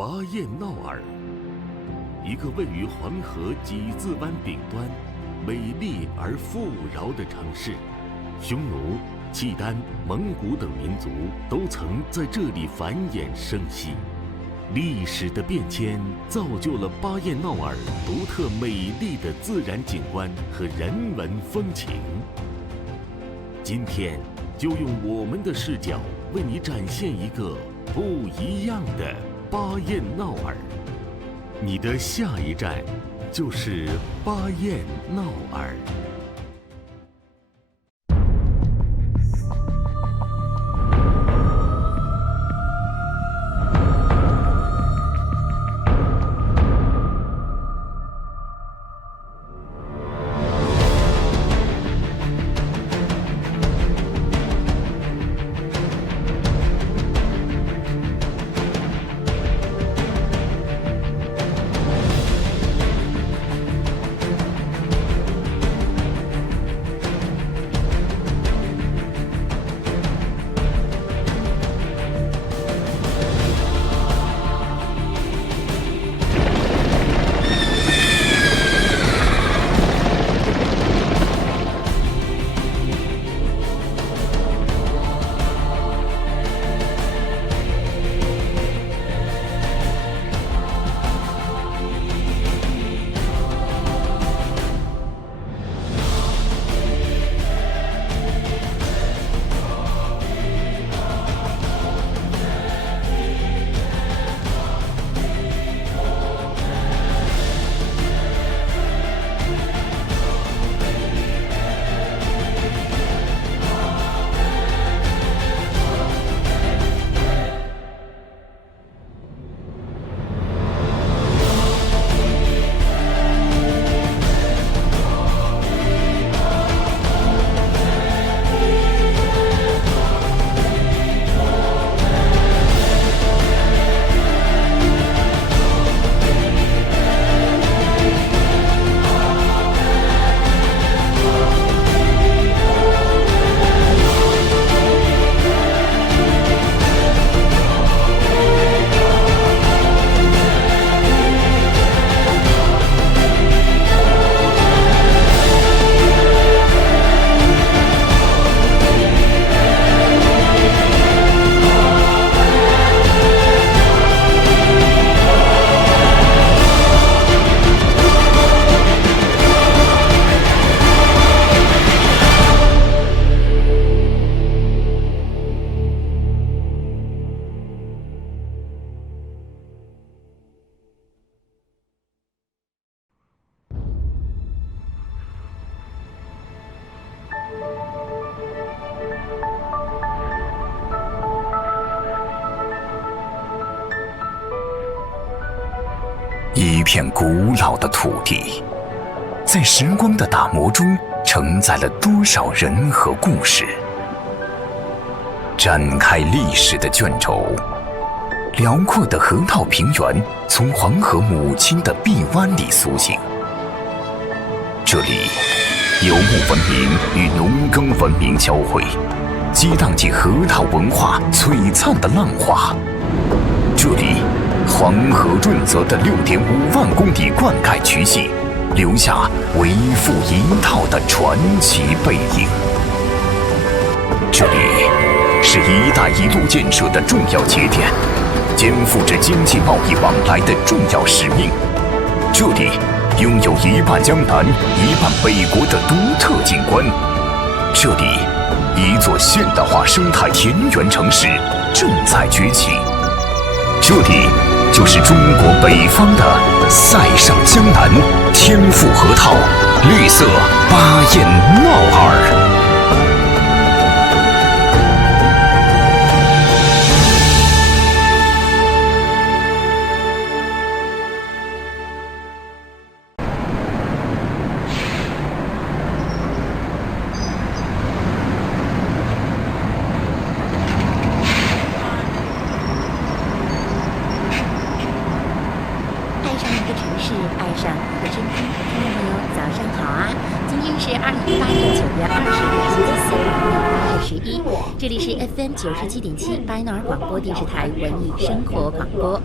巴彦淖尔，一个位于黄河几字湾顶端、美丽而富饶的城市。匈奴、契丹、蒙古等民族都曾在这里繁衍生息。历史的变迁造就了巴彦淖尔独特美丽的自然景观和人文风情。今天就用我们的视角为你展现一个不一样的巴彦淖尔。你的下一站就是巴彦淖尔。一片古老的土地，在时光的打磨中承载了多少人和故事。展开历史的卷轴，辽阔的河套平原从黄河母亲的臂弯里苏醒。这里，游牧文明与农耕文明交汇，激荡起河套文化璀璨的浪花。这里，黄河润泽的6.5万公里灌溉渠系，留下为富一套的传奇背影。这里是“一带一路”建设的重要节点，肩负着经济贸易往来的重要使命。这里拥有一半江南、一半北国的独特景观。这里，一座现代化生态田园城市正在崛起。这里就是中国北方的塞上江南、天府河套、绿色巴彦淖尔。这里是 FM 97.7巴彦淖尔广播电视台文艺生活广播。